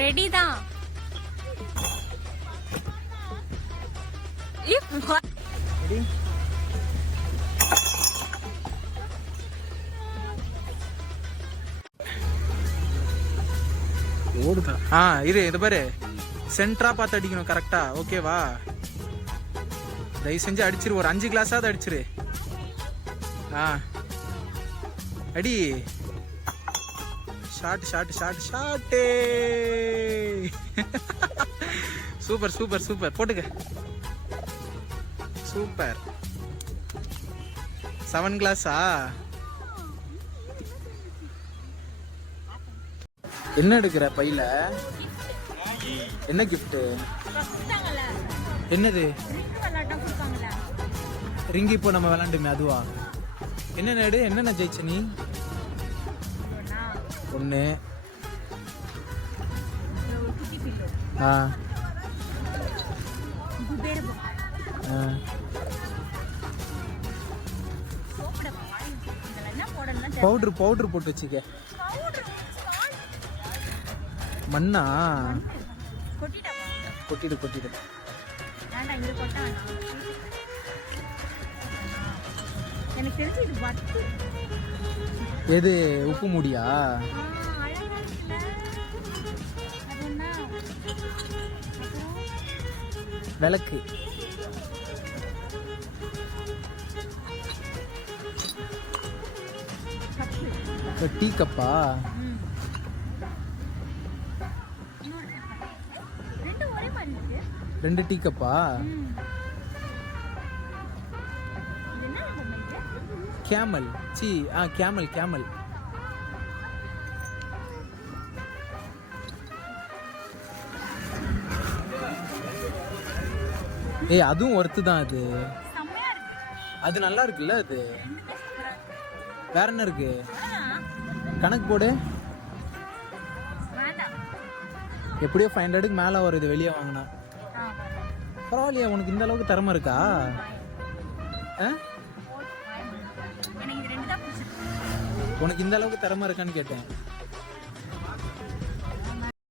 Ready தான். ஓடுதா? இரு, இது பாரு, சென்டரா பார்த்து அடிக்கணும். கரெக்டா? ஓகேவா? தயவு செஞ்சு அடிச்சிரு, ஒரு 5 கிளாஸாவது அடிச்சிரு. அடி. ஷாட் ஷாட் ஷாட் ஷாட்டே. Super super super. போட்டுக்க. சூப்பர். 7 கிளாஸா? என்ன எடுக்கிற பையில? என்ன கிஃப்ட்? என்னது? ரிங்கி. இப்போ நம்ம விளாண்டுமே அதுவா? என்ன நேடு? என்னென்ன ஜெயிச்ச நீ? 1. பவுடர் போட்டு வச்சுக்க. மண்ணா? கொட்டிடு. எனக்கு தெரிஞ்சு இது வட்டு. எது? உப்பு மூடியா? விளக்கு. டீ கப்பா? 2 டீ கப்பா? கேமல். கேமல். அதுவும் ஒர்த்து தான். அது நல்லா இருக்குல்ல? அது வேற என்ன இருக்கு? கணக்கு போடு. எப்படியோ 500க்கு மேல வருது வெளியே வாங்கினா. பரவாயில்லையா? உனக்கு இந்த அளவுக்கு திறமை இருக்கா? உனக்கு இந்த அளவுக்கு திறமை இருக்கான்னு கேட்டேன்.